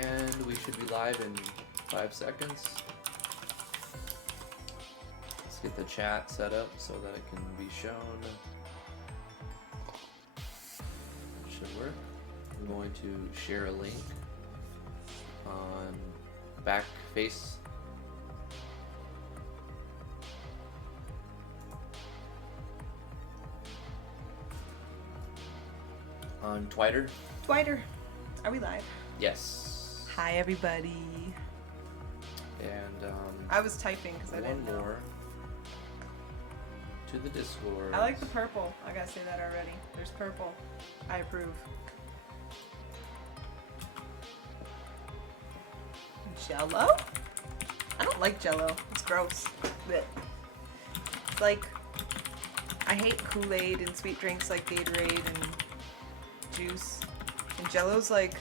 And we should be live in 5 seconds. Let's get the chat set up so that it can be shown. It should work. I'm going to share a link on Backface. On Twitter. Twitter. Are we live? Yes. Hi, everybody. And I was typing because I didn't know. One more to the Discord. I like the purple. I gotta say that already. There's purple. I approve. Jello? I don't like Jello. It's gross. Blech. It's like, I hate Kool-Aid and sweet drinks like Gatorade and juice. And Jello's like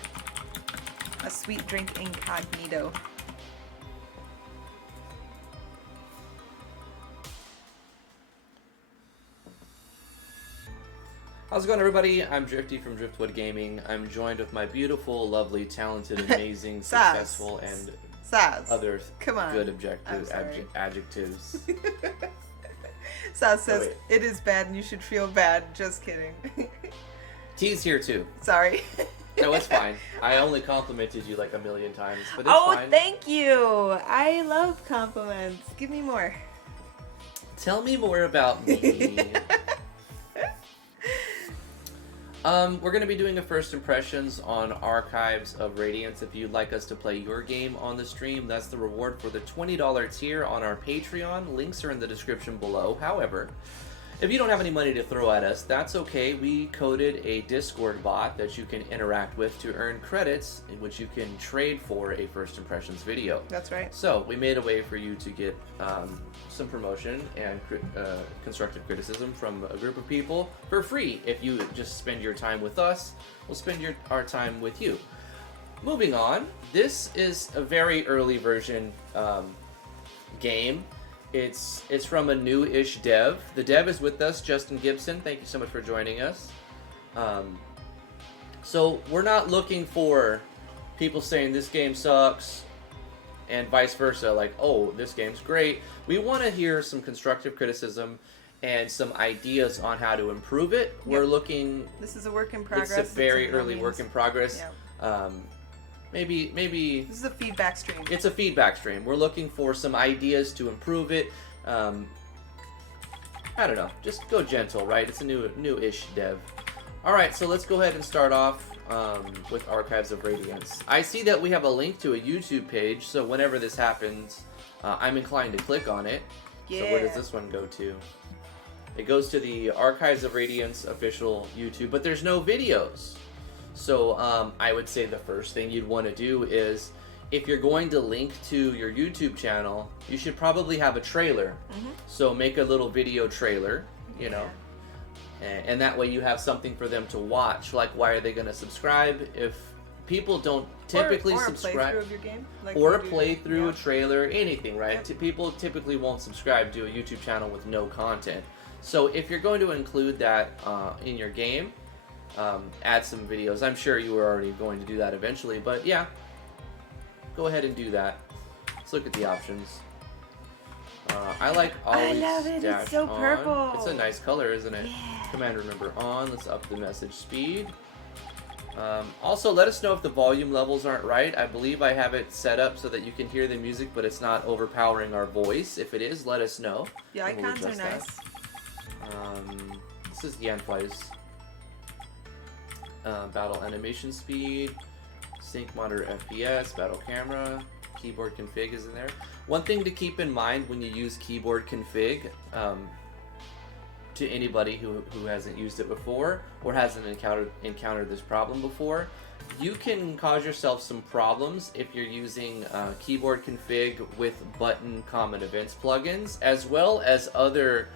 a sweet drink incognito. How's it going, everybody? I'm Drifty from Driftwood Gaming. I'm joined with my beautiful, lovely, talented, amazing, successful, and other good adjectives. Saz says, it is bad and you should feel bad. Just kidding. T's here, too. Sorry. No, it's fine. I only complimented you like a million times, but it's fine. Thank you. I love compliments. Give me more. Tell me more about me. We're going to be doing a first impressions on Archives of Radiance. If you'd like us to play your game on the stream, that's the reward for the $20 tier on our Patreon. Links are in the description below. However, if you don't have any money to throw at us, that's okay. We coded a Discord bot that you can interact with to earn credits, in which you can trade for a first impressions video. That's right. So we made a way for you to get some promotion and constructive criticism from a group of people for free. If you just spend your time with us, we'll spend our time with you. Moving on, this is a very early version game. It's from a new-ish dev. The dev is with us, Justin Gibson. Thank you so much for joining us. So we're not looking for people saying this game sucks and vice versa, like, oh, this game's great. We want to hear some constructive criticism and some ideas on how to improve it. Yep. We're looking... This is a work in progress. It's a very early work in progress. Yep. Maybe... This is a feedback stream. It's a feedback stream. We're looking for some ideas to improve it. I don't know. Just go gentle, right? It's a new-ish dev. Alright, so let's go ahead and start off with Archives of Radiance. I see that we have a link to a YouTube page, so whenever this happens, I'm inclined to click on it. Yeah. So where does this one go to? It goes to the Archives of Radiance official YouTube, but there's no videos. So I would say the first thing you'd want to do is, if you're going to link to your YouTube channel, you should probably have a trailer. Mm-hmm. So make a little video trailer, you know. And that way you have something for them to watch. Like, why are they going to subscribe? If people don't typically subscribe, a playthrough of your game, like or a playthrough, a trailer, anything, right? Yep. People typically won't subscribe to a YouTube channel with no content. So if you're going to include that in your game, add some videos. I'm sure you were already going to do that eventually, but yeah, go ahead and do that. Let's look at the options. I like always. I love it. It's so purple. On. It's a nice color, isn't it? Yeah. Command remember on. Let's up the message speed. Also, let us know if the volume levels aren't right. I believe I have it set up so that you can hear the music, but it's not overpowering our voice. If it is, let us know. The icons are nice. This is Yanfly's battle animation speed, sync monitor FPS, battle camera, keyboard config is in there. One thing to keep in mind when you use keyboard config, to anybody who hasn't used it before or hasn't encountered this problem before, you can cause yourself some problems if you're using keyboard config with button common events plugins, as well as other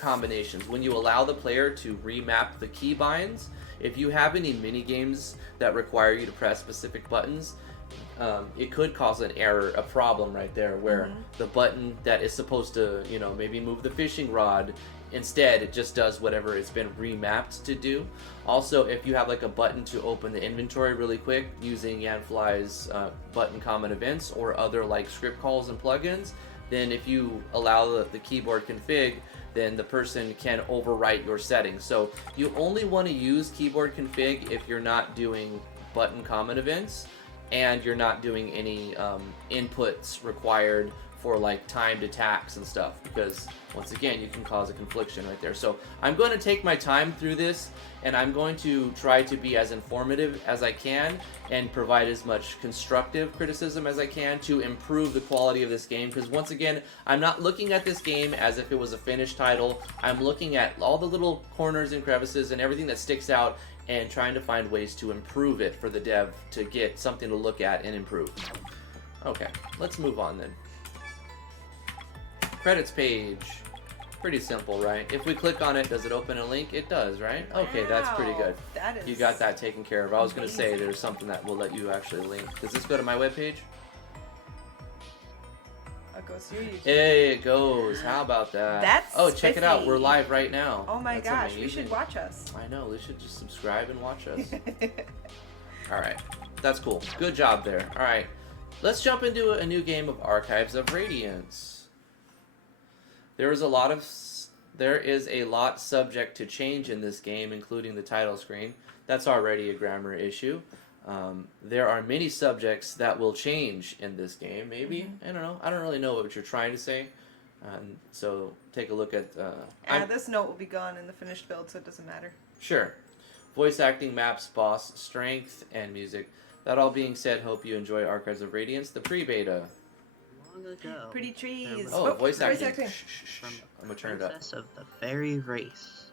combinations. When you allow the player to remap the keybinds, if you have any mini games that require you to press specific buttons, it could cause an error, a problem right there, where the button that is supposed to, maybe move the fishing rod, instead it just does whatever it's been remapped to do. Also, if you have like a button to open the inventory really quick using Yanfly's button common events or other like script calls and plugins, then if you allow the keyboard config, then the person can overwrite your settings. So you only want to use keyboard config if you're not doing button common events and you're not doing any inputs required for like timed attacks and stuff, because once again you can cause a confliction right there. So I'm going to take my time through this, and I'm going to try to be as informative as I can and provide as much constructive criticism as I can to improve the quality of this game, because once again I'm not looking at this game as if it was a finished title. I'm looking at all the little corners and crevices and everything that sticks out and trying to find ways to improve it for the dev to get something to look at and improve. Okay, let's move on then. Credits page. Pretty simple, right? If we click on it, does it open a link? It does, right? Wow, okay, that's pretty good. That is, you got that taken care of. I was going to say there's something that will let you actually link. Does this go to my webpage? It goes to your YouTube. Hey, it goes. How about that? That's oh, check it out. spiffy. We're live right now. Oh my That's gosh, amazing. we should watch us. I know. We should just subscribe and watch us. All right. That's cool. Good job there. All right. Let's jump into a new game of Archives of Radiance. There is a lot subject to change in this game, including the title screen. That's already a grammar issue. There are many subjects that will change in this game. Maybe, I don't know. I don't really know what you're trying to say. So take a look at... this note will be gone in the finished build, so it doesn't matter. Sure. Voice acting, maps, boss, strength, and music. That all being said, hope you enjoy Archives of Radiance, the pre-beta. Long ago, Pretty trees. Oh, voice acting. from I'm the gonna turn it up. princess of the fairy race.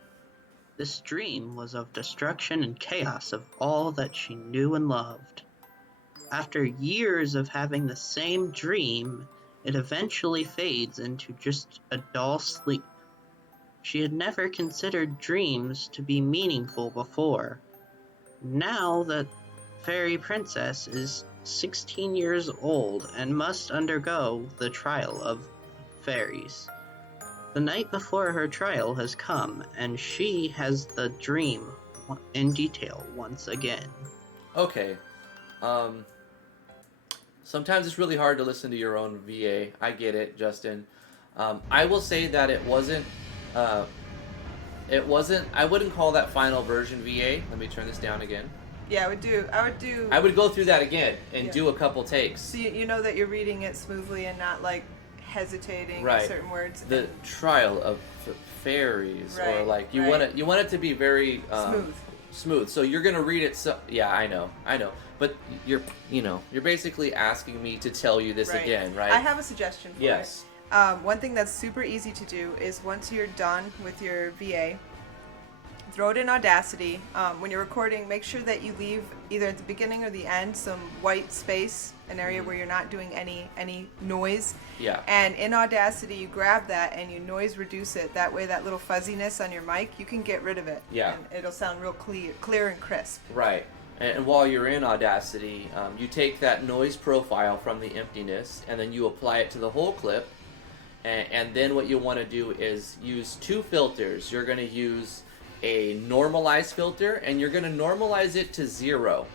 This dream was of destruction and chaos of all that she knew and loved. After years of having the same dream, it eventually fades into just a dull sleep. She had never considered dreams to be meaningful before. Now that fairy princess is 16 years old and must undergo the trial of fairies. The night before her trial has come, and she has the dream in detail once again. Okay. Sometimes it's really hard to listen to your own VA. I get it, Justin. I will say that it wasn't, I wouldn't call that final version VA. Let me turn this down again. Yeah, I would go through that again and do a couple takes. So you know that you're reading it smoothly and not like hesitating right. in certain words. The trial of fairies, right, or like you want it to be very smooth. So you're gonna read it. So yeah, I know. But you're basically asking me to tell you this again, right? I have a suggestion for yes. it. One thing that's super easy to do is once you're done with your VA, throw it in Audacity. When you're recording, make sure that you leave either at the beginning or the end some white space, an area where you're not doing any noise. Yeah. And in Audacity, you grab that and you noise reduce it. That way, that little fuzziness on your mic, you can get rid of it. Yeah. And it'll sound real clear and crisp. Right. And while you're in Audacity, you take that noise profile from the emptiness and then you apply it to the whole clip. And then what you want to do is use two filters. You're going to use a normalize filter, and you're going to normalize it to 0,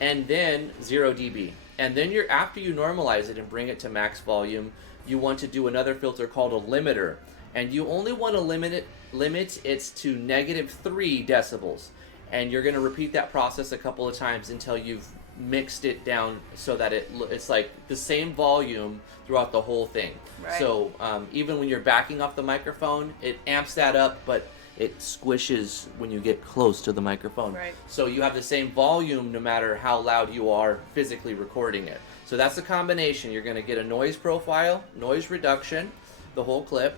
and then 0 dB. And then after you normalize it and bring it to max volume, you want to do another filter called a limiter, and you only want to limit it to -3 decibels. And you're going to repeat that process a couple of times until you've mixed it down so that it's like the same volume throughout the whole thing. Right. So even when you're backing off the microphone, it amps that up, but it squishes when you get close to the microphone. Right. So you have the same volume no matter how loud you are physically recording it. So that's a combination. You're going to get a noise profile, noise reduction, the whole clip,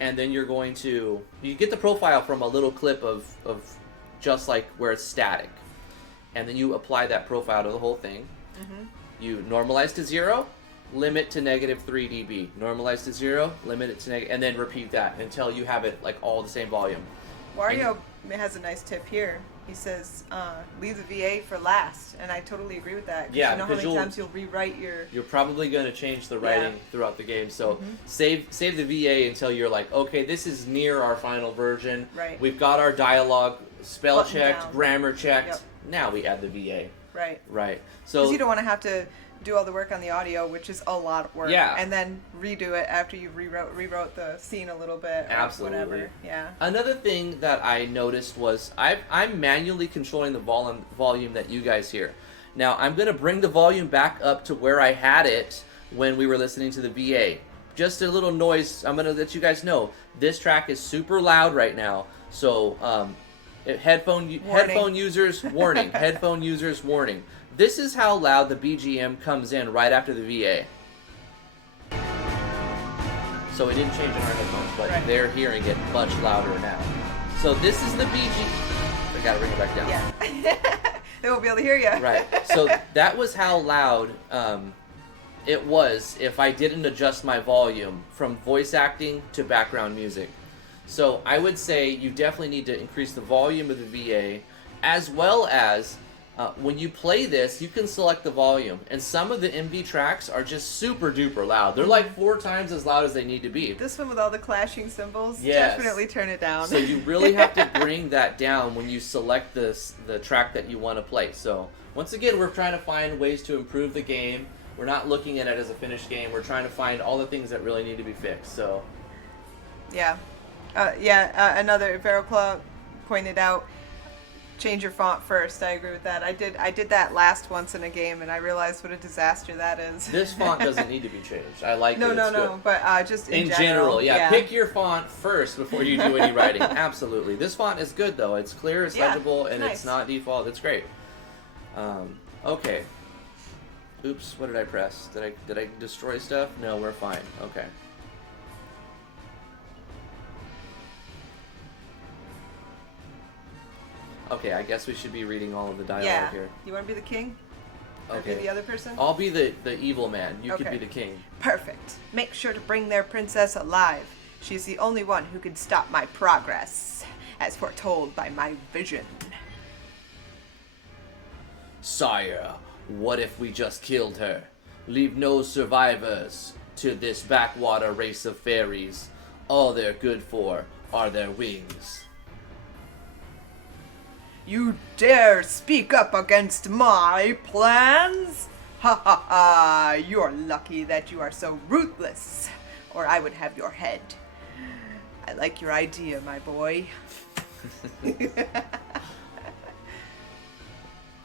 and then you get the profile from a little clip of just like where it's static. And then you apply that profile to the whole thing. Mm-hmm. You normalize to 0, limit to -3 dB. Normalize to 0, limit it to and then repeat that until you have it like all the same volume. Wario has a nice tip here. He says, leave the VA for last, and I totally agree with that. 'Cause Yeah, you know how because many times you'll rewrite your... You're probably going to change the writing Yeah. throughout the game, so save the VA until you're like, okay, this is near our final version. Right. We've got our dialogue spell Button checked, down. grammar checked. Yep. Now we add the VA. Right. Right. Because So you don't want to have to do all the work on the audio, which is a lot of work. Yeah. And then redo it after you rewrote the scene a little bit or Absolutely. whatever. Yeah. another thing that I noticed was I'm manually controlling the volume that you guys hear. Now I'm going to bring the volume back up to where I had it when we were listening to the VA. Just a little noise. I'm going to let you guys know this track is super loud right now. So headphone users warning. Headphone users warning. This is how loud the BGM comes in right after the VA. So it didn't change in our headphones, but Right. they're hearing it much louder now. So this is the I gotta bring it back down. Yeah. They won't be able to hear you. Right. So that was how loud it was if I didn't adjust my volume from voice acting to background music. So I would say you definitely need to increase the volume of the VA, as well as when you play this, you can select the volume. And some of the MV tracks are just super duper loud. They're like 4 times as loud as they need to be. This one with all the clashing cymbals, Yes. definitely turn it down. So you really have to bring that down when you select the track that you want to play. So once again, we're trying to find ways to improve the game. We're not looking at it as a finished game. We're trying to find all the things that really need to be fixed. So Yeah. Another Feral Claw pointed out, change your font first. I agree with that. I did that last once in a game, and I realized what a disaster that is. this font doesn't need to be changed. I like it. No, It's good. but just in general, yeah. Pick your font first before you do any writing. Absolutely. This font is good, though. It's clear, it's Yeah, legible, it's and nice. it's not default. It's great. Okay. Oops, what did I press? Did I destroy stuff? No, we're fine. Okay. Okay, I guess we should be reading all of the dialogue Yeah. here. You want to be the king? Or Okay. be the other person? I'll be the evil man. You could Okay. be the king. Perfect. Make sure to bring their princess alive. She's the only one who can stop my progress, as foretold by my vision. Sire, what if we just killed her? Leave no survivors to this backwater race of fairies. All they're good for are their wings. You dare speak up against my plans? Ha ha ha! You're lucky that you are so ruthless, or I would have your head. I like your idea, my boy.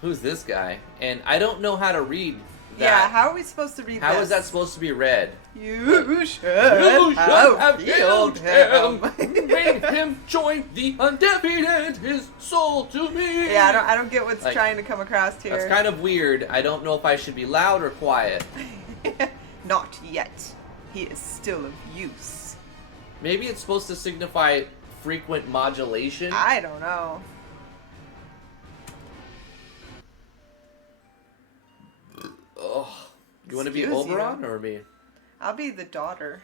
Who's this guy? And I don't know how to read that. Yeah, how are we supposed to read How this? is that supposed to be read? You should You have killed him. Made him join the undefeated, his soul to me. Yeah, I don't get what's Like, trying to come across here. That's kind of weird. I don't know if I should be loud or quiet. Not yet. He is still of use. Maybe it's supposed to signify frequent modulation. I don't know. Ugh. You want to be Excuse you. Oberon or me? I'll be the daughter.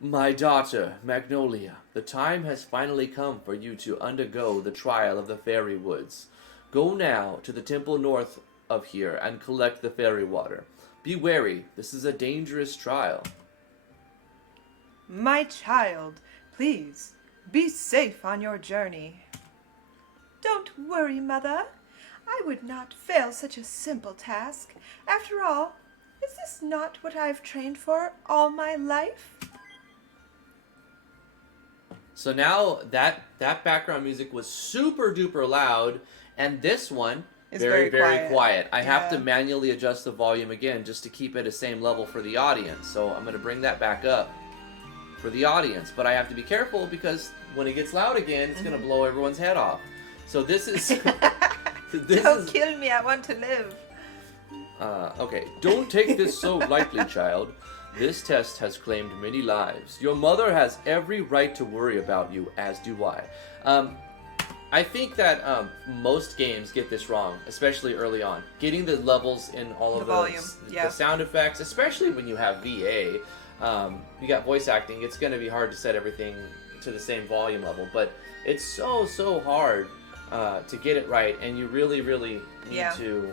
My daughter, Magnolia, the time has finally come for you to undergo the trial of the fairy woods. Go now to the temple north of here and collect the fairy water. Be wary, this is a dangerous trial. My child, please, be safe on your journey. Don't worry, Mother. I would not fail such a simple task. After all, is this not what I've trained for all my life? So now that background music was super duper loud, and this one It's very very quiet. I have to Yeah. manually adjust the volume again just to keep it the same level for the audience. So I'm going to bring that back up for the audience, but I have to be careful because when it gets loud again, it's going to blow everyone's head off. So this is Don't kill me, I want to live. Okay, don't take this so lightly, child. This test has claimed many lives. Your mother has every right to worry about you, as do I. I think that most games get this wrong, especially early on. Getting the levels in all of The volume, yeah. the sound effects, especially when you have VA. You got voice acting, it's going to be hard to set everything to the same volume level. But it's so hard to get it right, and you really need to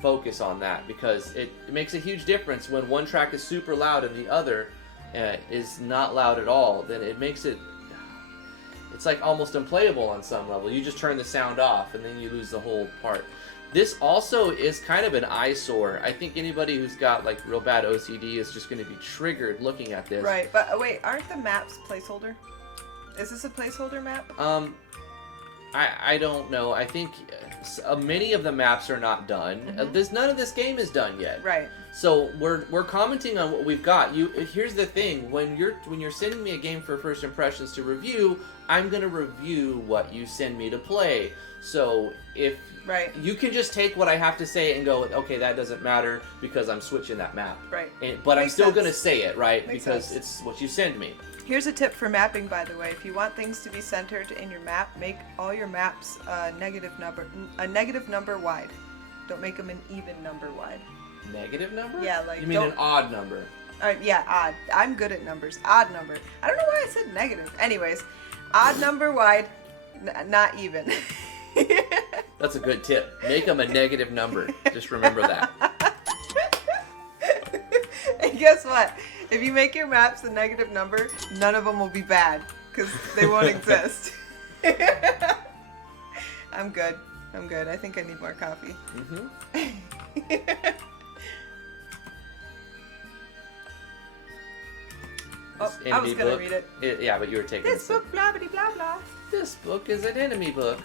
focus on that, because it makes a huge difference when one track is super loud and the other is not loud at all. Then it makes it's like almost unplayable on some level. You just turn the sound off and then you lose the whole part. This also is kind of an eyesore. I think anybody who's got like real bad OCD is just going to be triggered looking at this. Right, but wait, aren't the maps placeholder? Is this a placeholder map? I don't know. I think many of the maps are not done. None of this game is done yet. Right. So we're commenting on what we've got. Here's the thing: when you're sending me a game for first impressions to review, I'm gonna review what you send me to play. So if you can just take what I have to say and go, okay, that doesn't matter because I'm switching that map. Right. But I'm still sense. gonna say it, right? Makes because sense. it's what you send me. Here's a tip for mapping, by the way. If you want things to be centered in your map, make all your maps a negative number wide. Don't make them an even number wide. Negative number? Yeah, like you mean an odd number? Yeah, odd. I'm good at numbers. Odd number. I don't know why I said negative. Anyways, odd number wide, not even. That's a good tip. Make them a negative number. Just remember that. And guess what? If you make your maps a negative number, none of them will be bad, because they won't exist. I'm good. I think I need more coffee. I was going to read it. Yeah, but you were taking This book, blah, blah, blah, blah. This book is an enemy book.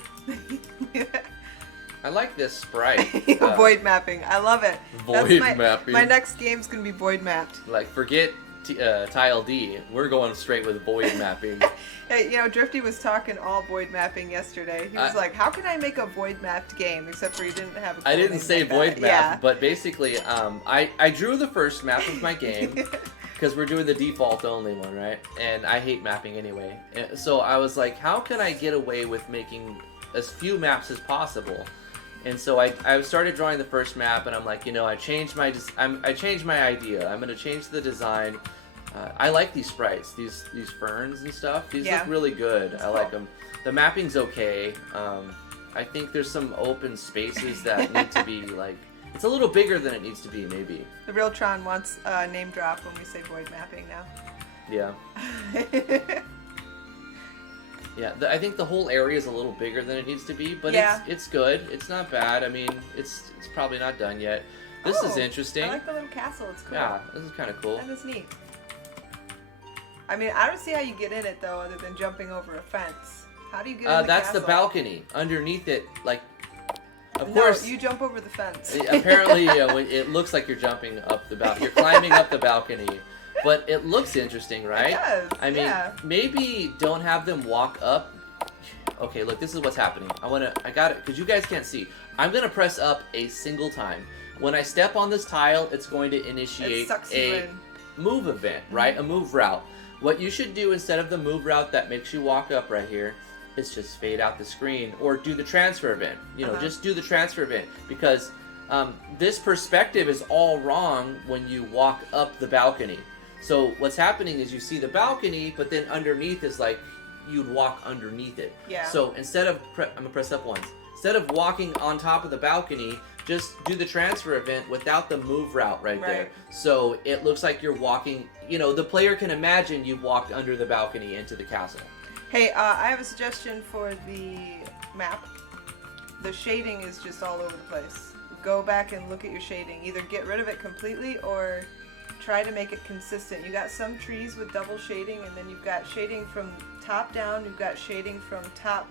I like this sprite. Void mapping. I love it. Void mapping. My next game's going to be void mapped. Like, forget Tile D. We're going straight with void mapping. Hey, Drifty was talking all void mapping yesterday. He was like, how can I make a void mapped game? Except for you didn't have a cool I didn't name say like void that. map, but basically, I drew the first map of my game. Because we're doing the default only one, right? And I hate mapping anyway. So I was like, how can I get away with making as few maps as possible? And so I started drawing the first map, and I'm like, I changed my idea. I'm gonna change the design. I like these sprites, these ferns and stuff. These look really good. I like them. The mapping's okay. I think there's some open spaces that need to be like. It's a little bigger than it needs to be, maybe. The real Tron wants a name drop when we say void mapping now. Yeah. Yeah, I think the whole area is a little bigger than it needs to be, but it's good. It's not bad. I mean, it's probably not done yet. This is interesting. I like the little castle. It's cool. Yeah, this is kind of cool. That is neat. I mean, I don't see how you get in it, though, other than jumping over a fence. How do you get in the that's castle? the balcony. Underneath it, like, of No, course. you jump over the fence. Apparently, it looks like you're jumping up the balcony. You're climbing up the balcony. But it looks interesting, right? It does, I mean, maybe don't have them walk up. Okay, look, this is what's happening. I got it, because you guys can't see. I'm going to press up a single time. When I step on this tile, it's going to initiate a move event, right? A move route. What you should do instead of the move route that makes you walk up right here is just fade out the screen or do the transfer event. Just do the transfer event, because this perspective is all wrong when you walk up the balcony. So what's happening is you see the balcony, but then underneath is like you'd walk underneath it. Yeah. So instead of, I'm going to press up once. Instead of walking on top of the balcony, just do the transfer event without the move route right there. So it looks like you're walking, the player can imagine you walked under the balcony into the castle. Hey, I have a suggestion for the map. The shading is just all over the place. Go back and look at your shading. Either get rid of it completely or try to make it consistent. You got some trees with double shading, and then you've got shading from top down, you've got shading from top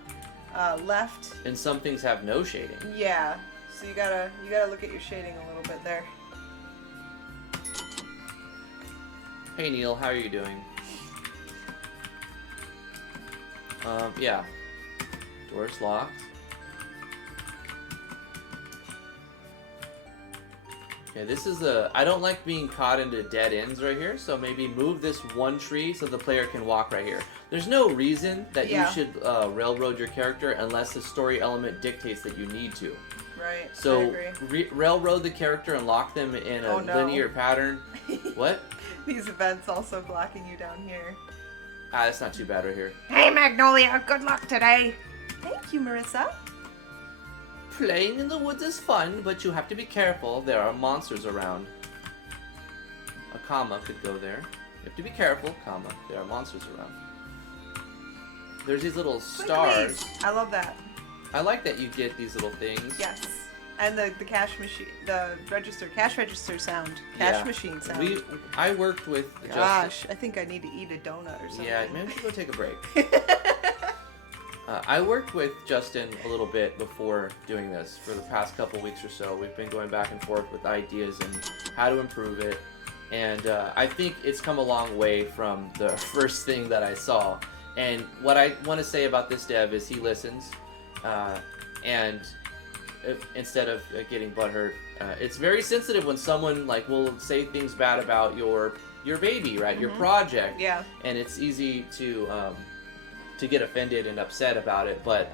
left. And some things have no shading. Yeah. So you gotta look at your shading a little bit there. Hey Neil, how are you doing? Yeah. Door's locked. Okay, this is I don't like being caught into dead ends right here, so maybe move this one tree so the player can walk right here. There's no reason that you should railroad your character unless the story element dictates that you need to. Right, So I agree. railroad the character and lock them in a linear pattern. What? These events also blocking you down here. That's not too bad right here. Hey, Magnolia, good luck today. Thank you, Marissa. Playing in the woods is fun, but you have to be careful. There are monsters around. A comma could go there. You have to be careful, comma. There are monsters around. There's these little stars. I love that. I like that you get these little things. Yes. And the cash machine, cash register sound. Cash machine sound. I worked with Gosh, Justin. I think I need to eat a donut or something. Yeah, maybe we should go take a break. I worked with Justin a little bit before doing this. For the past couple weeks or so, we've been going back and forth with ideas and how to improve it. And I think it's come a long way from the first thing that I saw. And what I want to say about this dev is he listens, and instead of getting butthurt, it's very sensitive when someone like will say things bad about your baby, right? Your project. Yeah. And it's easy to get offended and upset about it. But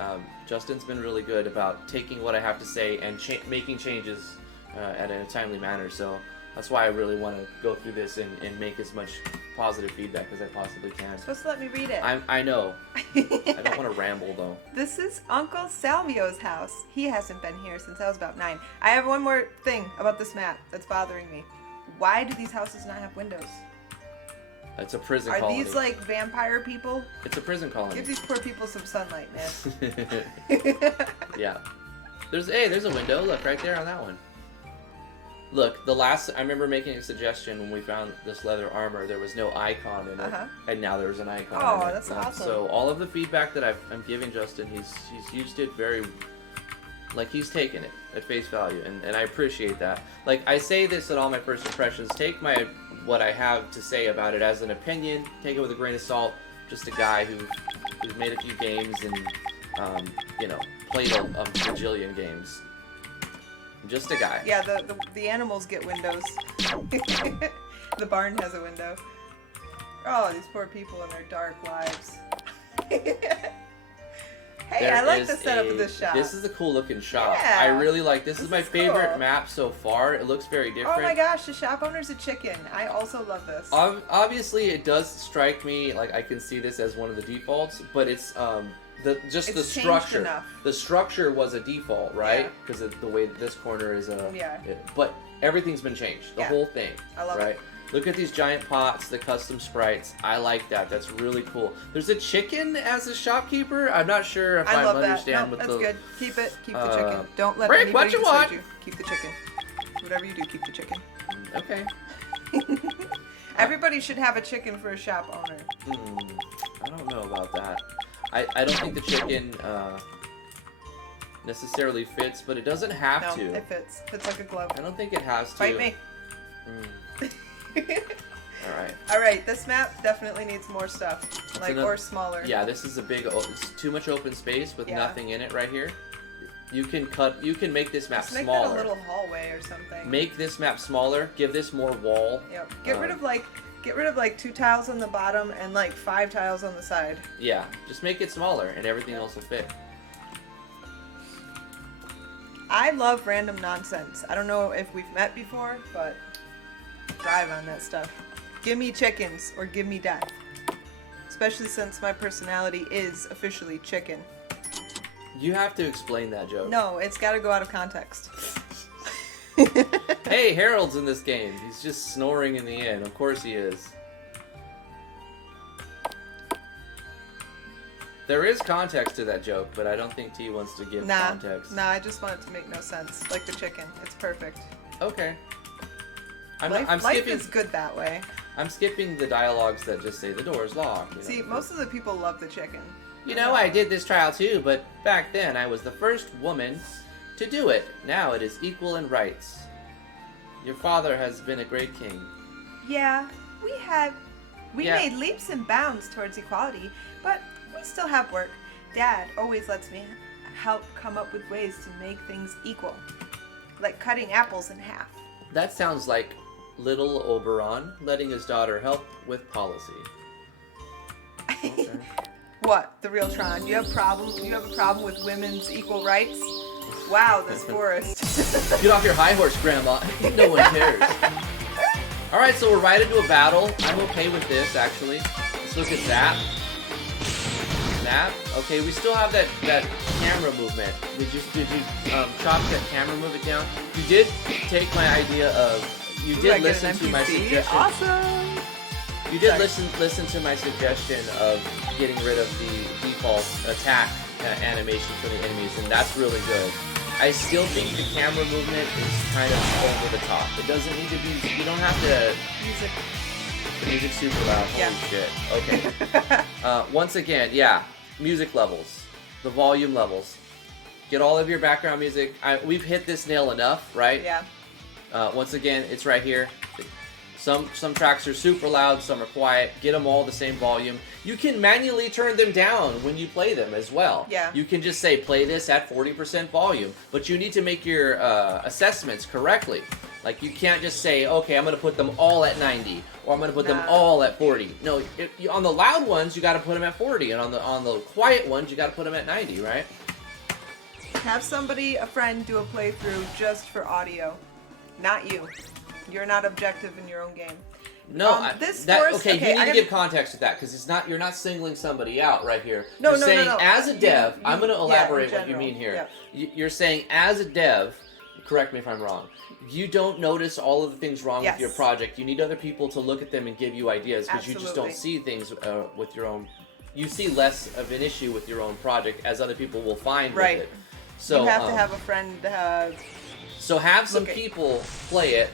Justin's been really good about taking what I have to say and making changes in a timely manner. So that's why I really want to go through this and make as much positive feedback as I possibly can. You're supposed to let me read it. I know. I don't want to ramble though. This is Uncle Salvio's house. He hasn't been here since I was about 9. I have one more thing about this map that's bothering me. Why do these houses not have windows? It's a prison Are colony. these like vampire people? It's a prison colony. Give these poor people some sunlight, man. Yeah. There's a window. Look right there on that one. Look, I remember making a suggestion when we found this leather armor. There was no icon in it, and now there's an icon. Oh, in it. that's awesome. So all of the feedback that I'm giving Justin, he's used it very, like he's taken it at face value, and I appreciate that. Like I say this in all my first impressions. Take what I have to say about it as an opinion. Take it with a grain of salt. Just a guy who's made a few games and played a bajillion games. Just a guy. Yeah, the animals get windows. The barn has a window. Oh, these poor people in their dark lives. Hey, I like the setup of this shop. This is a cool looking shop. Yeah, I really like this. This is my favorite cool. map so far. It looks very different. Oh my gosh, the shop owner's a chicken. I also love this. Obviously, it does strike me like I can see this as one of the defaults, but it's the structure. Enough. The structure was a default, right? Because of the way that this corner is but everything's been changed. The whole thing. I love it. Look at these giant pots, the custom sprites. I like that. That's really cool. There's a chicken as a shopkeeper. I'm not sure if I understand what that's the... good. Keep it. Keep the chicken. Don't let Rick, anybody what you want? decide you. Keep the chicken. Whatever you do, keep the chicken. Okay. Everybody should have a chicken for a shop owner. I don't know about that. I don't think the chicken necessarily fits, but it doesn't have to. No, it fits. Fits like a glove. I don't think it has to. Fight me. Alright, this map definitely needs more stuff. Or smaller. Yeah, this is a big, it's too much open space with nothing in it right here. You can make this map Just smaller. Make that a little hallway or something. Make this map smaller, give this more wall. Yep. Get rid of like 2 tiles on the bottom and like 5 tiles on the side. Yeah, just make it smaller and everything else will fit. I love random nonsense. I don't know if we've met before, but thrive on that stuff. Give me chickens or give me death. Especially since my personality is officially chicken. You have to explain that joke. No, it's got to go out of context. Hey, Harold's in this game. He's just snoring in the inn. Of course he is. There is context to that joke, but I don't think T wants to give context. Nah, I just want it to make no sense. Like the chicken. It's perfect. Okay. Life is good that way. I'm skipping the dialogues that just say the door's locked. See, most of the people love the chicken. You know, I did this trial too, but back then I was the first woman to do it. Now it is equal in rights. Your father has been a great king. Yeah, we made leaps and bounds towards equality, but we still have work. Dad always lets me help come up with ways to make things equal, like cutting apples in half. That sounds like little Oberon letting his daughter help with policy. Okay. What? The real Tron? You have a problem with women's equal rights? Wow, this forest. Get off your high horse, Grandma. No one cares. Alright, so we're right into a battle. I'm okay with this, actually. This Let's look at Zap. Zap. Okay, we still have that camera movement. Did you chop that camera movement down? You did take my idea of. You Ooh, did I get listen an to my NPC? suggestion. Awesome. You did Sorry. listen to my suggestion of getting rid of the default attack animation for the enemies, and that's really good. I still think the camera movement is kind of over the top. It doesn't need to be. You don't have to. Music. The music's super loud. Yeah. Holy shit. Okay. Once again, yeah, music levels, the volume levels. Get all of your background music. We've hit this nail enough, right? Yeah. Once again, it's right here. Some tracks are super loud, some are quiet. Get them all the same volume. You can manually turn them down when you play them as well. Yeah. You can just say, play this at 40% volume. But you need to make your assessments correctly. Like, you can't just say, okay, I'm going to put them all at 90, or I'm going to put them all at 40. No, on the loud ones, you got to put them at 40, and on the quiet ones, you got to put them at 90, right? Have a friend do a playthrough just for audio. Not you. You're not objective in your own game. No, okay, you need to give context to that, because it's not, you're not singling somebody out right here. No, you're no, saying, no. as a dev, I'm going to elaborate in what you general. mean here. Yeah. You're saying, as a dev, correct me if I'm wrong, you don't notice all of the things wrong with your project. You need other people to look at them and give you ideas, because you just don't see things with your own. You see less of an issue with your own project, as other people will find with it. So you have to have a friend. So have some people play it,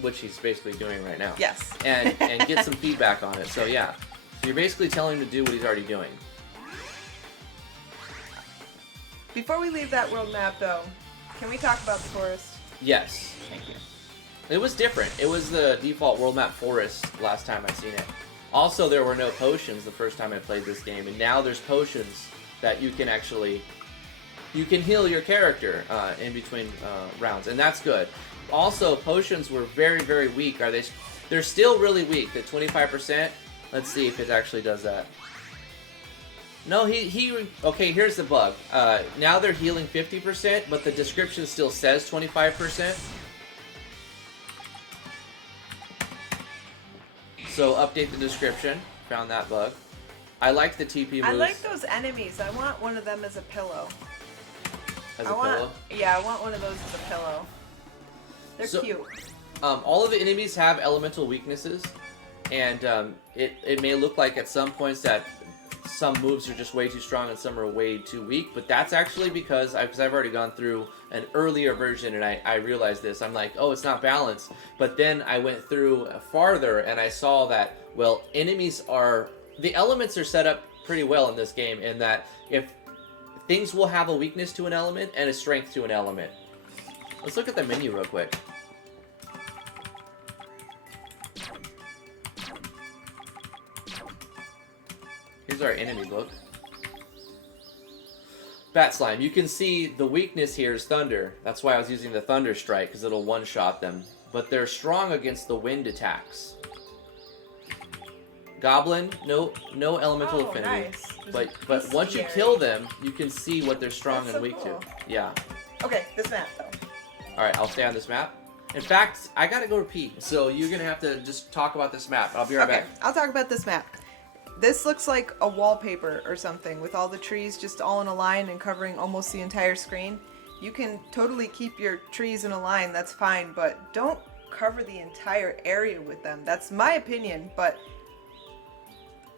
which he's basically doing right now. Yes. And get some feedback on it. So yeah, so you're basically telling him to do what he's already doing. Before we leave that world map, though, can we talk about the forest? Yes. Thank you. It was different. It was the default world map forest last time I seen it. Also, there were no potions the first time I played this game, and now there's potions that you can actually... You can heal your character in between rounds, and that's good. Also, potions were very, very weak. They're still really weak. The 25%. Let's see if it actually does that. No, okay, here's the bug. Now they're healing 50%, but the description still says 25%. So update the description. Found that bug. I like the TP moves. I like those enemies. I want one of them as a pillow. As a pillow? Yeah, I want one of those as a pillow. They're cute. All of the enemies have elemental weaknesses, and it may look like at some points that some moves are just way too strong and some are way too weak, but that's actually because I've already gone through an earlier version and I realized this. I'm like, oh, it's not balanced. But then I went through farther and I saw that, well, the elements are set up pretty well in this game, in that if things will have a weakness to an element and a strength to an element. Let's look at the menu real quick. Here's our enemy book. Bat Slime. You can see the weakness here is thunder. That's why I was using the Thunder Strike, because it'll one-shot them. But they're strong against the wind attacks. Goblin, no elemental affinity. Nice. But once you kill them, you can see what they're strong and weak cool. to. Yeah. Okay, this map though. Alright, I'll stay on this map. In fact, I gotta go pee, so you're gonna have to just talk about this map. I'll be right back. I'll talk about this map. This looks like a wallpaper or something, with all the trees just all in a line and covering almost the entire screen. You can totally keep your trees in a line, that's fine, but don't cover the entire area with them. That's my opinion, but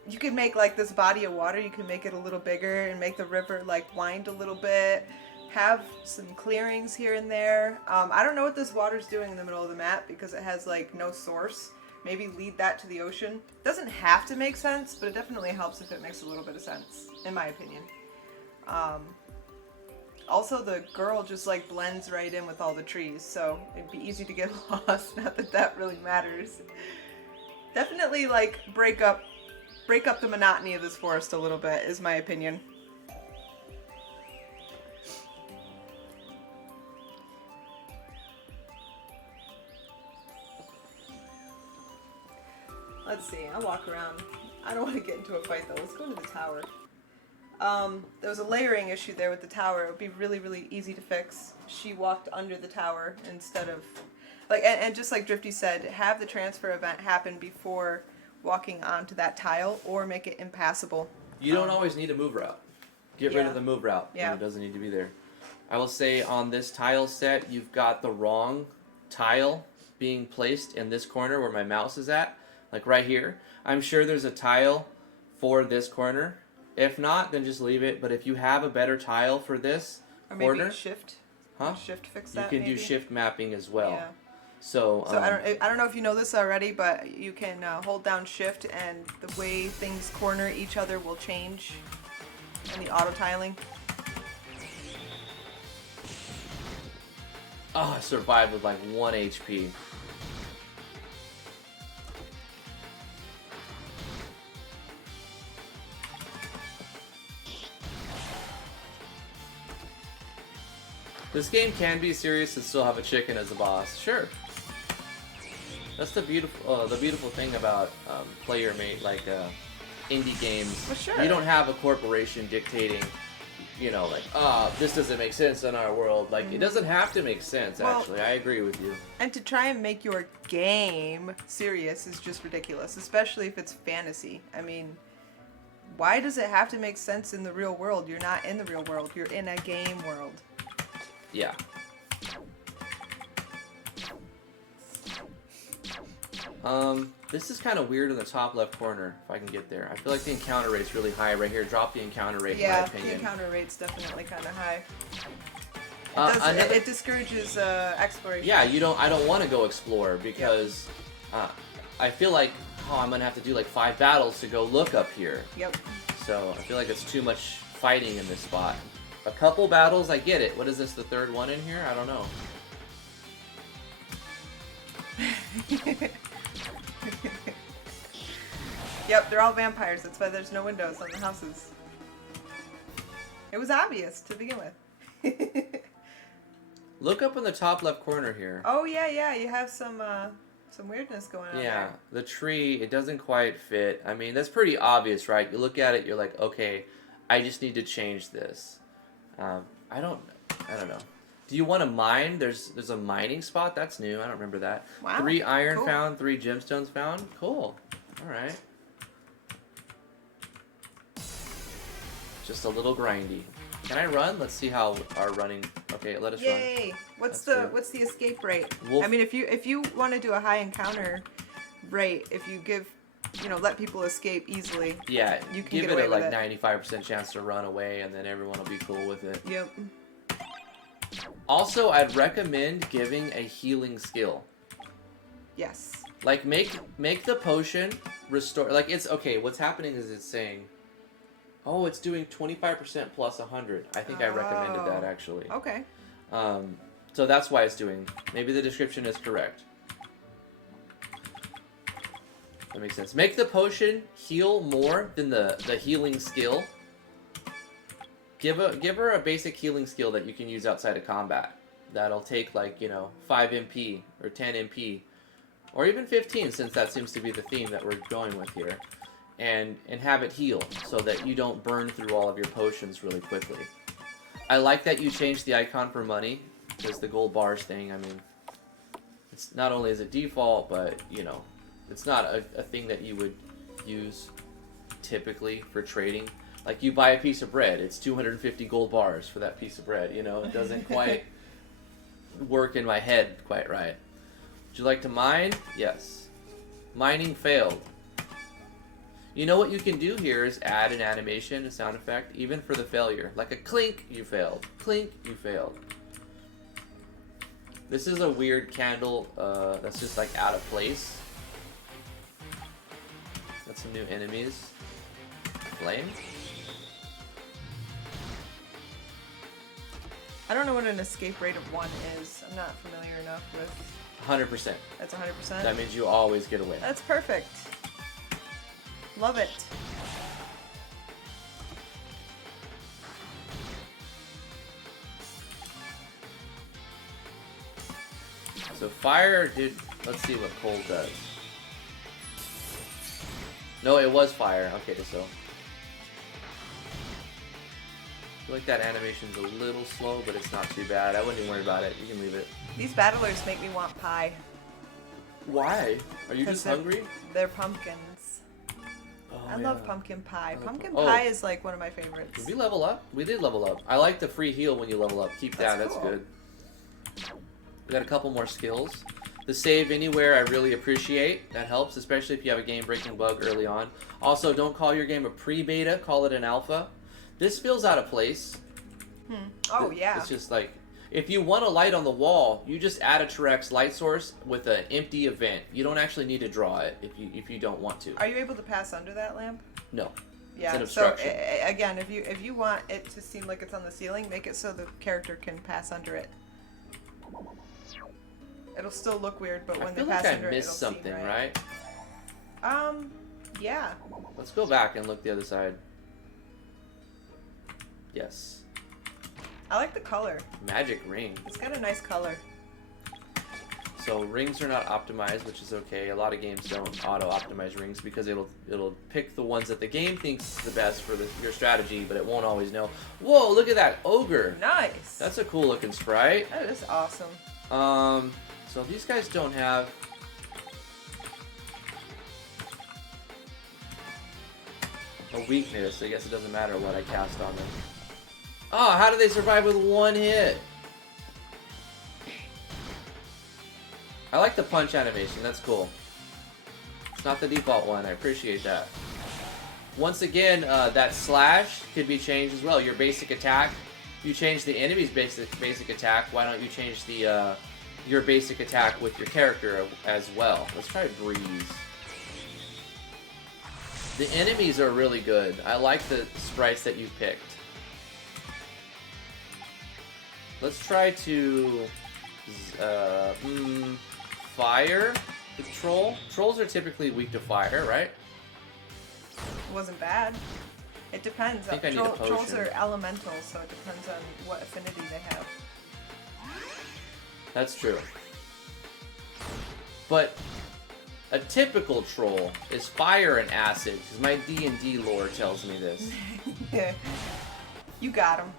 you could make like this body of water, you can make it a little bigger and make the river like wind a little bit. Have some clearings here and there. I don't know what this water's doing in the middle of the map because it has like no source. Maybe lead that to the ocean. Doesn't have to make sense, but it definitely helps if it makes a little bit of sense, in my opinion. Also, the girl just like blends right in with all the trees, so it'd be easy to get lost. Not that that really matters. Definitely like break up the monotony of this forest a little bit, is my opinion. Let's see, I'll walk around. I don't want to get into a fight though. Let's go to the tower. There was a layering issue there with the tower. It would be really, really easy to fix. She walked under the tower instead of... and just like Drifty said, have the transfer event happen before walking onto that tile or make it impassable. You don't always need a move route. Get rid Yeah. of the move route when Yeah. it doesn't need to be there. I will say on this tile set, you've got the wrong tile being placed in this corner where my mouse is at, like right here. I'm sure there's a tile for this corner. If not, then just leave it. But if you have a better tile for this Or maybe corner, shift. huh? Shift fix You that. can maybe? do shift mapping as well. Yeah. So, So I don't know if you know this already, but you can hold down shift and the way things corner each other will change in the auto tiling. I survived with like 1 HP. This game can be serious and still have a chicken as a boss. Sure. That's the beautiful thing about player made indie games. Well, sure. You don't have a corporation dictating, like, this doesn't make sense in our world. Like, it doesn't have to make sense, Well- actually. I agree with you. And to try and make your game serious is just ridiculous, especially if it's fantasy. I mean, why does it have to make sense in the real world? You're not in the real world. You're in a game world. Yeah. This is kind of weird in the top left corner, if I can get there. I feel like the encounter rate's really high right here. Drop the encounter rate, in my Yeah, opinion. the encounter rate's definitely kind of high. Another- It discourages exploration. Yeah, I don't want to go explore because I feel like, I'm going to have to do like 5 battles to go look up here. Yep. So I feel like it's too much fighting in this spot. A couple battles, I get it. What is this, the third one in here? I don't know. Yep, they're all vampires. That's why there's no windows on the houses. It was obvious to begin with. Look up in the top left corner here. Oh yeah, you have some weirdness going on Yeah, there. the tree, it doesn't quite fit. I mean, that's pretty obvious, right? You look at it, you're like, okay, I just need to change this. I don't know. Do you want to mine? There's a mining spot. That's new. I don't remember that. Wow, 3 iron cool. found, 3 gemstones found. Cool. All right. Just a little grindy. Can I run? Let's see how our running. Okay, let us run. Yay! What's That's the escape rate? Wolf- I mean, if you want to do a high encounter rate, if you give, let people escape easily. Yeah, You can give get it away a with like 95% chance to run away, and then everyone will be cool with it. Yep. Also, I'd recommend giving a healing skill. Yes. Like make the potion restore. Like it's okay. What's happening is it's saying, oh, it's doing 25% plus 100. I think I recommended that Oh. actually. Okay. So that's why it's doing. Maybe the description is correct. That makes sense. Make the potion heal more than the healing skill. Give her a basic healing skill that you can use outside of combat. That'll take like 5 MP or 10 MP, or even 15, since that seems to be the theme that we're going with here, and have it heal so that you don't burn through all of your potions really quickly. I like that you changed the icon for money, because the gold bars thing. I mean, it's not only is it default, but it's not a thing that you would use typically for trading. Like, you buy a piece of bread, it's 250 gold bars for that piece of bread, It doesn't quite work in my head quite right. Would you like to mine? Yes. Mining failed. You know what you can do here is add an animation, a sound effect, even for the failure. Like a clink, you failed. Clink, you failed. This is a weird candle that's just like out of place. That's some new enemies. Flame? I don't know what an escape rate of 1 is. I'm not familiar enough with. 100%. That's 100%. That means you always get away. That's perfect. Love it. So fire did. Let's see what cold does. No, it was fire. Okay, so. I feel like that animation's a little slow, but it's not too bad. I wouldn't even worry about it. You can leave it. These battlers make me want pie. Why? Are you 'Cause just they're- hungry? They're pumpkins. Oh, I love pumpkin pie. Pumpkin Oh. pie is like one of my favorites. Did we level up? We did level up. I like the free heal when you level up. Keep that. That's That's cool. good. We got a couple more skills. The save anywhere I really appreciate. That helps, especially if you have a game-breaking bug early on. Also, don't call your game a pre-beta. Call it an alpha. This feels out of place. Oh, yeah. It's just like, if you want a light on the wall, you just add a T-Rex light source with an empty event. You don't actually need to draw it if you don't want to. Are you able to pass under that lamp? No. Yeah. an So obstruction. again, if you want it to seem like it's on the ceiling, make it so the character can pass under it. It'll still look weird, but I when they feel pass like I under it, missed it'll something, seem right? Yeah. Let's go back and look the other side. Yes. I like the color. Magic ring. It's got a nice color. So rings are not optimized, which is okay. A lot of games don't auto-optimize rings because it'll pick the ones that the game thinks is the best for your strategy, but it won't always know. Whoa, look at that ogre. Nice. That's a cool looking sprite. That is awesome. So these guys don't have... a weakness. I guess it doesn't matter what I cast on them. Oh, how do they survive with one hit? I like the punch animation. That's cool. It's not the default one. I appreciate that. Once again, that slash could be changed as well. Your basic attack. You change the enemy's basic attack. Why don't you change the your basic attack with your character as well? Let's try Breeze. The enemies are really good. I like the sprites that you picked. Let's try to fire the troll. Trolls are typically weak to fire, right? Wasn't bad. It depends. I think I need a Trolls potion. are elemental, so it depends on what affinity they have. That's true. But a typical troll is fire and acid, because my D&D lore tells me this. You got them.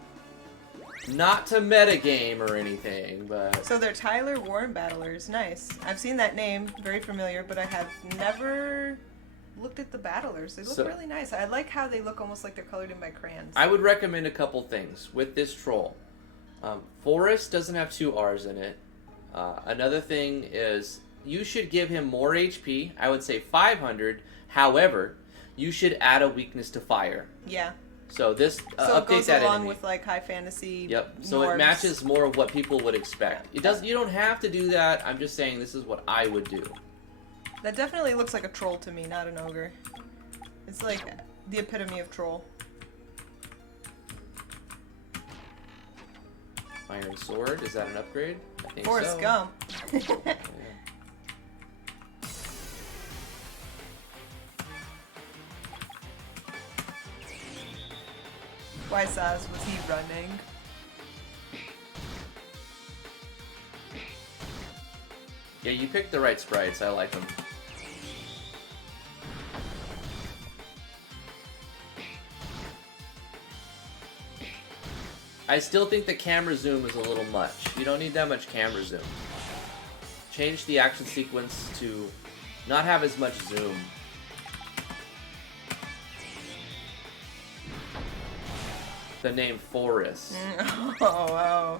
Not to metagame or anything, but... So they're Tyler Warren Battlers. Nice. I've seen that name, very familiar, but I have never looked at the Battlers. They look really nice. I like how they look almost like they're colored in by crayons. I would recommend a couple things with this troll. Forest doesn't have 2 R's in it. Another thing is you should give him more HP. I would say 500. However, you should add a weakness to fire. Yeah. So this So it update goes that along enemy. with like high fantasy. Yep. So it norms. matches more of what people would expect. It does. You don't have to do that. I'm just saying this is what I would do. That definitely looks like a troll to me, not an ogre. It's like the epitome of troll. Iron sword. Is that an upgrade? I think Forrest so. Gump. Yeah. Why, Saz, was he running? Yeah, you picked the right sprites. I like them. I still think the camera zoom is a little much. You don't need that much camera zoom. Change the action sequence to not have as much zoom. The name Forest. Oh.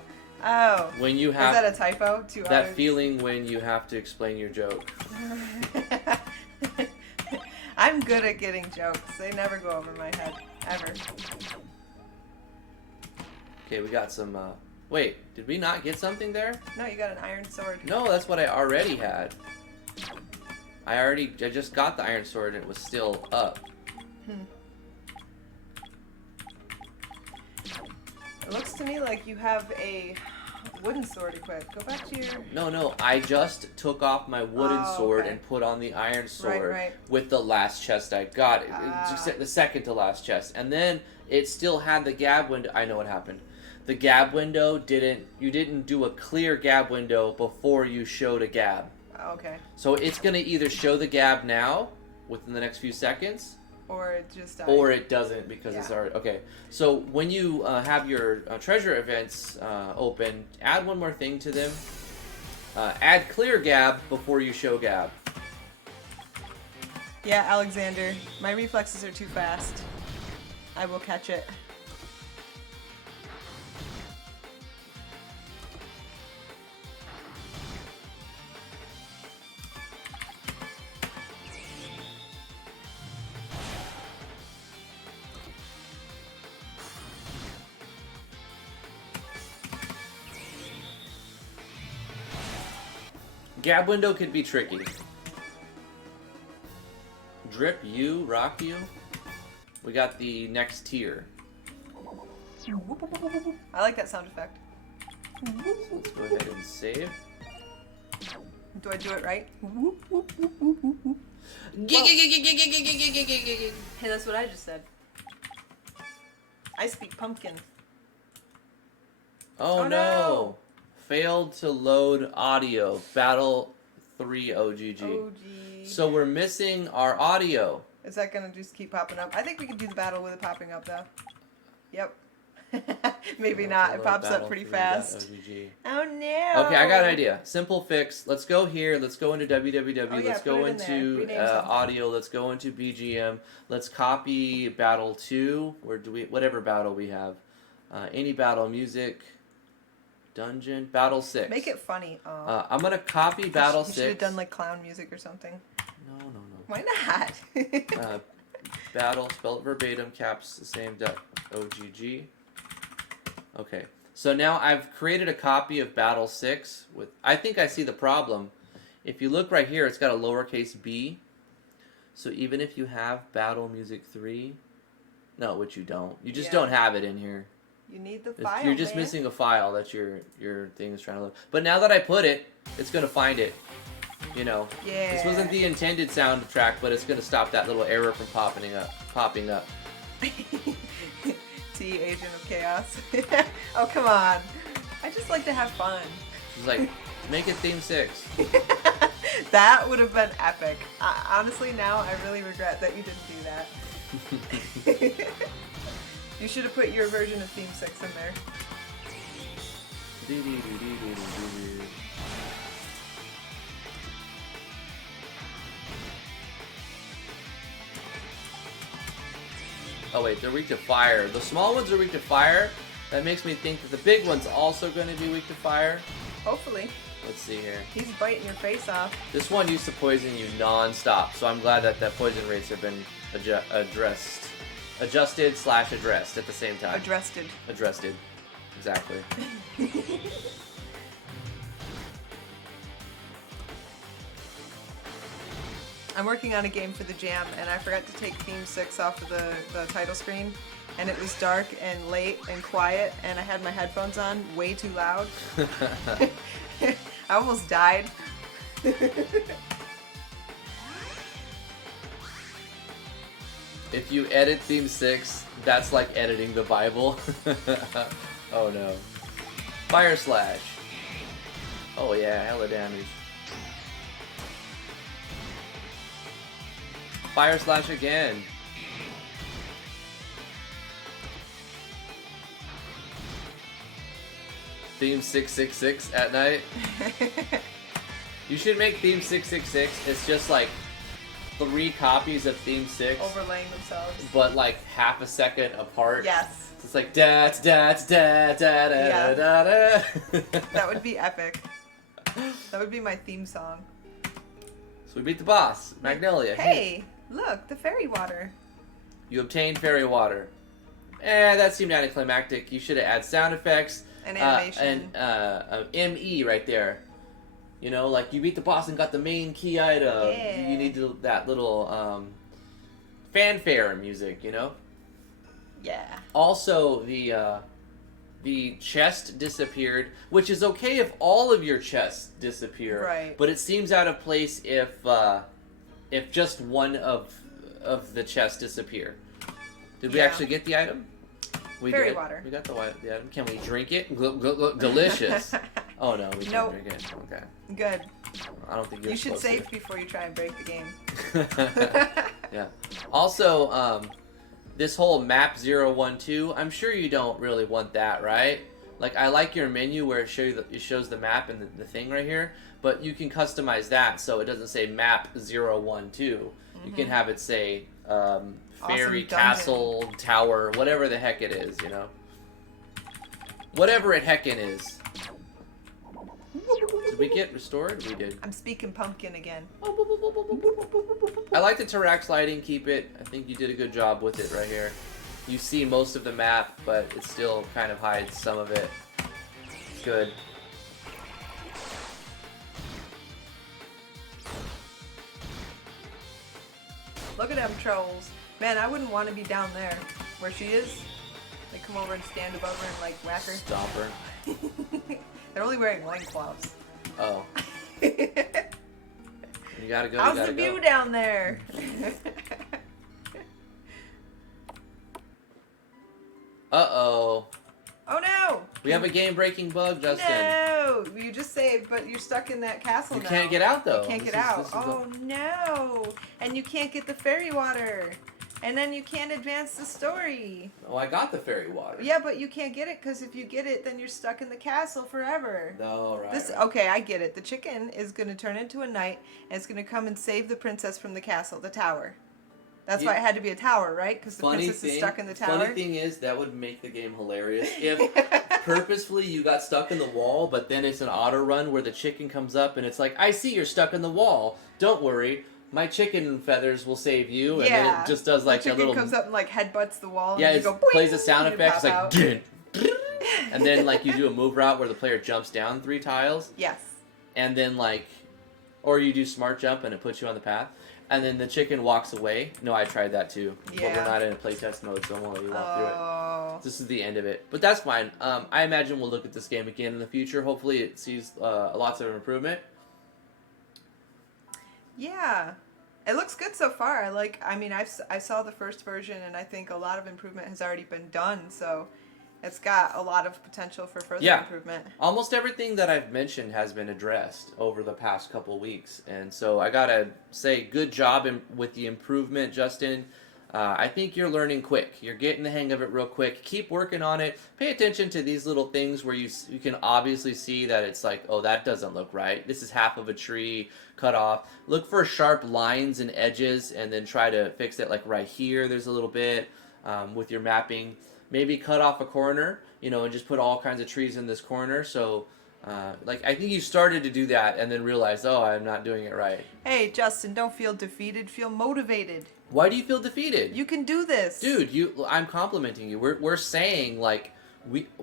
When you Was have that a typo? 2 that R's? feeling when you have to explain your joke. I'm good at getting jokes. They never go over my head. Ever. Okay, we got some, wait, did we not get something there? No, you got an iron sword. No, that's what I already had. I just got the iron sword and it was still up. It looks to me like you have a wooden sword equipped. Go back to your... No, I just took off my wooden Oh, sword okay. and put on the iron sword right. with the last chest I got. The second to last chest. And then it still had the gab window. I know what happened. The gab window you didn't do a clear gab window before you showed a gab. Okay. So it's going to either show the gab now, within the next few seconds, Or it just died. or it doesn't because it's Yeah. already... Okay, so when you have your treasure events open, add one more thing to them. Add clear Gab before you show Gab. Yeah, Alexander. My reflexes are too fast. I will catch it. Gab window could be tricky. Drip you, rock you. We got the next tier. I like that sound effect. So let's go ahead and save. Do I do it right? Hey, that's what I just said. I speak pumpkin. Oh, Oh, no. no. Failed to load audio. Battle 3 OGG. OG. So we're missing our audio. Is that gonna just keep popping up? I think we can do the battle with it popping up though. Yep. Maybe Failed not. to It load pops up battle pretty 3 fast. OGG. Oh no. Okay, I got an idea. Simple fix. Let's go here. Let's go into www. Oh, yeah, Let's put go it in there. into Rename something. audio. Let's go into BGM. Let's copy battle 2. Where do we? Whatever battle we have. Any battle music. Dungeon battle 6. Make it funny. Oh. I'm gonna copy battle You 6. should have done like clown music or something. No. Why not? Battle, spell it verbatim, caps the same, OGG. Okay, so now I've created a copy of Battle 6 with, I think I see the problem. If you look right here, it's got a lowercase b. So even if you have Battle Music 3, no, which you don't. You just Yeah. don't have it in here. You need the It's- file. you're just man. missing a file that your thing is trying to load. But now that I put it, it's going to find it. You know, Yeah. this wasn't the intended soundtrack, but it's going to stop that little error from popping up. T, Agent of Chaos. Oh, come on. I just like to have fun. She's like, make it theme 6. That would have been epic. Honestly, now I really regret that you didn't do that. You should have put your version of Theme 6 in there. Oh wait, they're weak to fire. The small ones are weak to fire. That makes me think that the big one's also going to be weak to fire. Hopefully. Let's see here. He's biting your face off. This one used to poison you non-stop, so I'm glad that poison rates have been adjusted/addressed at the same time. Addressed. Exactly. I'm working on a game for the Jam, and I forgot to take Theme 6 off of the title screen. And it was dark and late and quiet, and I had my headphones on way too loud. I almost died. If you edit Theme 6, that's like editing the Bible. Oh no. Fire Slash. Oh yeah, hella damage. Fire Slash again. Theme 666 at night. You should make Theme 666. It's just like 3 copies of Theme 6. Overlaying themselves. But like half a second apart. Yes. So it's like da da da da da da da da. That would be epic. That would be my theme song. So we beat the boss, Magnolia. Hey, look, the fairy water. You obtained fairy water. That seemed anticlimactic. You should have added sound effects. And animation. ME right there. You know, like you beat the boss and got the main key item. Yeah. You need that little fanfare music, you know? Yeah. Also, the chest disappeared, which is okay if all of your chests disappear. Right. But it seems out of place if just one of the chests disappear. Did we Yeah. actually get the item? We Fairy did. water. We got the item. Can we drink it? Delicious. Oh no, we Nope. can't drink it. Okay. Good. I don't think you're You should supposed save before you try and break the game. to. Yeah. Also, this whole map 012, I'm sure you don't really want that, right? Like, I like your menu where it shows the map and the thing right here, but you can customize that so it doesn't say map 012. You can have it say fairy dungeon. castle tower, whatever the heck it is, you know. Whatever it heckin' is. Did we get restored? We did. I'm speaking pumpkin again. I like the Tarax lighting. Keep it. I think you did a good job with it right here. You see most of the map, but it still kind of hides some of it. Good. Look at them trolls. Man, I wouldn't want to be down there where she is. They come over and stand above her and like whack her. Stomp her. They're only wearing loincloths. Oh. You gotta go. How's you gotta the view go. down there? Uh-oh. Oh no! We have a game-breaking bug, Justin. No! You just saved, but you're stuck in that castle You now. can't get out, though. You can't This get is- out. this is Oh no! And you can't get the fairy water. And then you can't advance the story. Oh, I got the fairy water. Yeah, but you can't get it because if you get it, then you're stuck in the castle forever. No, right. This right. okay, I get it. The chicken is going to turn into a knight and it's going to come and save the princess from the castle, the tower. That's why it had to be a tower, right? Because the princess is stuck in the tower. Funny thing is, that would make the game hilarious if purposefully you got stuck in the wall, but then it's an auto run where the chicken comes up and it's like, I see you're stuck in the wall. Don't worry. My chicken feathers will save you, and then it just does like the a little. chicken comes up and like headbutts the wall. Yeah, and it you go, plays a boing, sound and you effect. It's pop like, out. and then like you do a move route where the player jumps down 3 tiles, Yes. and then like, or you do smart jump and it puts you on the path, and then the chicken walks away. No, I tried that too, but we're Yeah. not in a playtest mode, so I won't let you walk through it. Oh. This is the end of it, but that's fine. I imagine we'll look at this game again in the future. Hopefully, it sees lots of improvement. Yeah. It looks good so far. I saw the first version and I think a lot of improvement has already been done, so it's got a lot of potential for further improvement. Almost everything that I've mentioned has been addressed over the past couple weeks, and so I gotta say, good job with the improvement, Justin. I think you're learning quick. You're getting the hang of it real quick. Keep working on it. Pay attention to these little things where you can obviously see that it's like, oh, that doesn't look right. This is half of a tree cut off. Look for sharp lines and edges and then try to fix it. Like right here, there's a little bit with your mapping. Maybe cut off a corner, and just put all kinds of trees in this corner. So, I think you started to do that and then realized, oh, I'm not doing it right. Hey, Justin, don't feel defeated. Feel motivated. Why do you feel defeated? You can do this. Dude, I'm complimenting you. We're saying, like,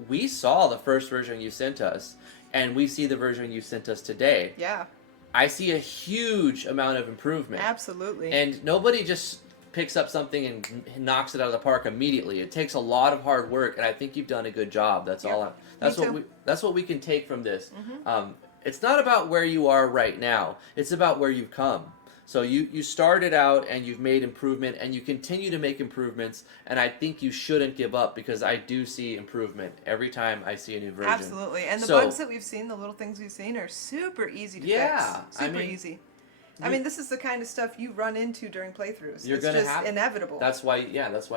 we saw the first version you sent us, and we see the version you sent us today. Yeah. I see a huge amount of improvement. Absolutely. And nobody just picks up something and knocks it out of the park immediately. It takes a lot of hard work, and I think you've done a good job. That's all. That's what we can take from this. Mm-hmm. It's not about where you are right now. It's about where you've come. So you started out and you've made improvement and you continue to make improvements, and I think you shouldn't give up because I do see improvement every time I see a new version. Absolutely. And the bugs that we've seen, the little things we've seen are super easy to fix. Super easy. This is the kind of stuff you run into during playthroughs. It's just inevitable. That's why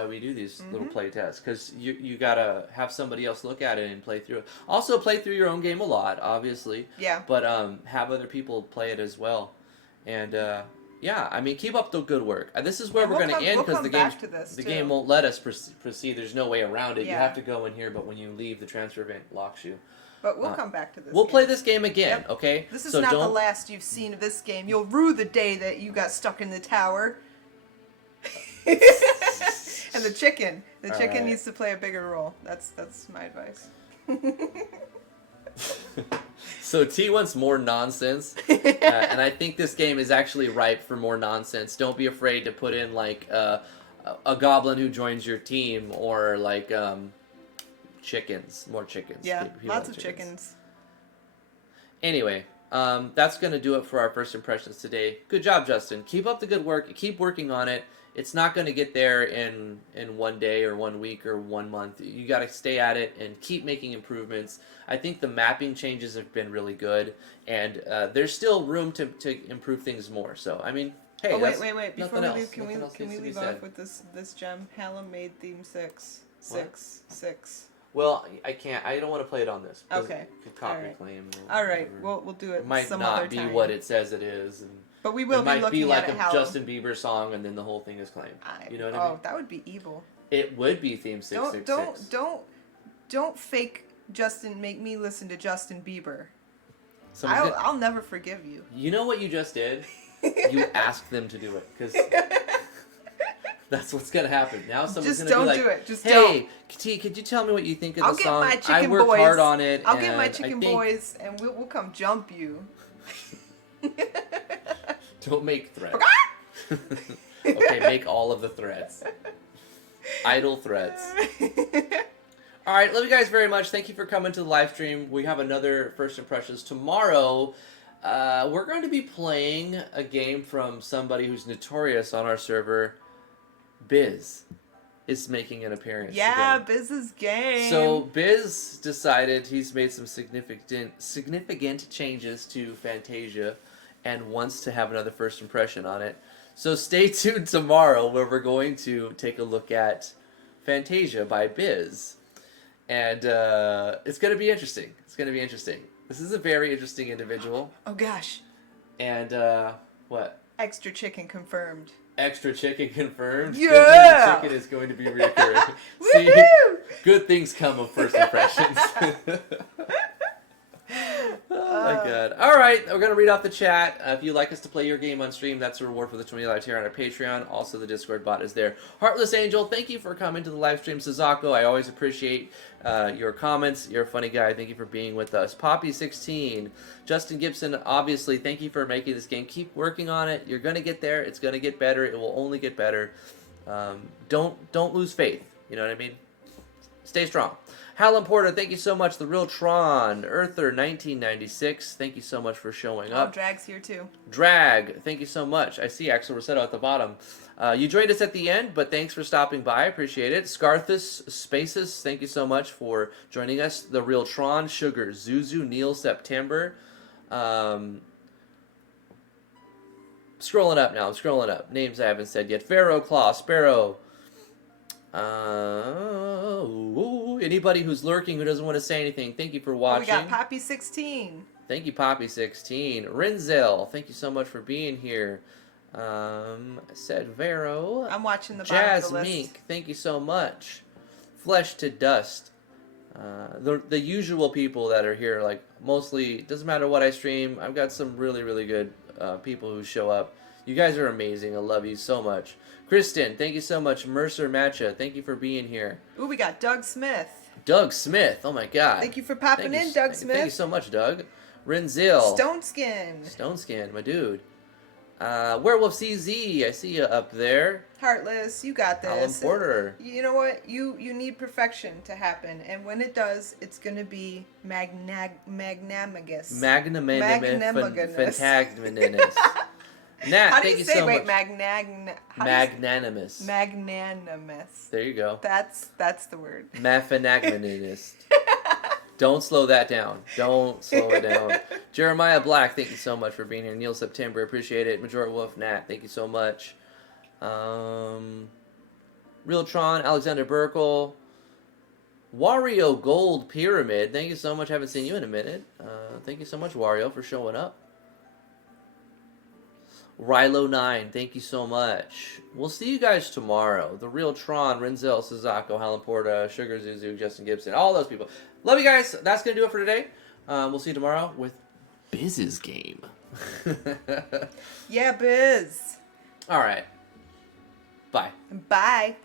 we do these little play tests, because you gotta have somebody else look at it and play through it. Also, play through your own game a lot, obviously. Yeah. But have other people play it as well, and keep up the good work. This is where we're going to end because the game won't let us proceed. There's no way around it. Yeah. You have to go in here, but when you leave, the transfer event locks you. But we'll come back to this. We'll play this game again, okay? This is not the last you've seen of this game. You'll rue the day that you got stuck in the tower. And the chicken needs to play a bigger role. That's my advice. So T wants more nonsense, and I think this game is actually ripe for more nonsense. Don't be afraid to put in like a goblin who joins your team, or like chickens, more chickens. Yeah, lots of chickens. Anyway, that's gonna do it for our first impressions today. Good job, Justin. Keep up the good work. Keep working on it. It's not going to get there in 1 day or 1 week or 1 month. You got to stay at it and keep making improvements. I think the mapping changes have been really good, and there's still room to improve things more. So, I mean, hey, wait. Before we leave, can we leave off with this gem? Hallam made theme 6. 6. Well, I can't. I don't want to play it on this. Because Okay. it could copy Alright. claim. Or All right, whatever. we'll do it. It might some not other be time. what it says it is. And But we will it might looking be like at it a how. Justin Bieber song, and then the whole thing is claimed. You know what I mean? Oh, that would be evil. It would be theme 666. Don't fake Justin. Make me listen to Justin Bieber. Someone's gonna- I'll never forgive you. You know what you just did? You asked them to do it because that's what's gonna happen. Now someone's Just gonna be don't like, do it. Just "Hey, don't. T, could you tell me what you think of I'll the get song? my I chicken worked boys. hard on it. I'll get my and chicken I think- boys, and we'll come jump you." Don't make threats. Okay, make all of the threats. Idle threats. All right, love you guys very much. Thank you for coming to the live stream. We have another First Impressions tomorrow. We're going to be playing a game from somebody who's notorious on our server. Biz is making an appearance. Yeah, again. Biz's game. So Biz decided he's made some significant changes to Fantasia and wants to have another First Impression on it. So stay tuned tomorrow where we're going to take a look at Fantasia by Biz. And it's going to be interesting. It's going to be interesting. This is a very interesting individual. Oh gosh. And what? Extra chicken confirmed. Extra chicken confirmed. Yeah! Good thing the chicken is going to be reoccurring. See, Woohoo! good things come of First Impressions. Oh my god. Alright, we're going to read off the chat. If you'd like us to play your game on stream, that's a reward for the $20 tier on our Patreon. Also, the Discord bot is there. Heartless Angel, thank you for coming to the live stream. Sazako, I always appreciate your comments. You're a funny guy. Thank you for being with us. Poppy16, Justin Gibson, obviously, thank you for making this game. Keep working on it. You're going to get there. It's going to get better. It will only get better. Don't lose faith. You know what I mean? Stay strong. Hallam Porter, thank you so much. The Real Tron, Earther1996, thank you so much for showing Oh, up. Drag's here too. Drag, thank you so much. I see Axel Rossetto at the bottom. You joined us at the end, but thanks for stopping by. I appreciate it. Scarthus Spaces, thank you so much for joining us. The Real Tron, Sugar, Zuzu, Neil, September. Scrolling up now. I'm scrolling up. Names I haven't said yet. Pharaoh Claw, Sparrow. Anybody who's lurking who doesn't want to say anything, thank you for Oh, watching. we got Poppy16. Thank you, Poppy16. Renzel, thank you so much for being here. Said Vero. I'm watching the bottom Jazz of the list. Mink, thank you so much. Flesh to Dust. The usual people that are here, like mostly, doesn't matter what I stream. I've got some really, really good people who show up. You guys are amazing. I love you so much. Kristen, thank you so much. Mercer Matcha, thank you for being here. Ooh, we got Doug Smith. Doug Smith, oh my god. Thank you for popping in, Doug Smith. Thank you so much, Doug. Renzel. Stoneskin, my dude. Werewolf CZ, I see you up there. Heartless, you got this. Alan Porter. You know what? You need perfection to happen, and when it does, it's gonna be magnanimous. Magnanimous. Nat, How do thank you you say? so Wait, much. magnanimous. Magnanimous. Magnanimous. There you go. That's the word. Magnanimous. Don't slow that down. Don't slow it down. Jeremiah Black, thank you so much for being here. Neil September, appreciate it. Major Wolf, Nat, thank you so much. Realtron, Alexander Burkle. Wario Gold Pyramid, thank you so much. Haven't seen you in a minute. Thank you so much, Wario, for showing up. Rilo9, thank you so much. We'll see you guys tomorrow. The Real Tron, Renzel, Sazako, Helen Porta, Sugar Zuzu, Justin Gibson, all those people. Love you guys. That's going to do it for today. We'll see you tomorrow with Biz's game. Yeah, Biz. All right. Bye. Bye.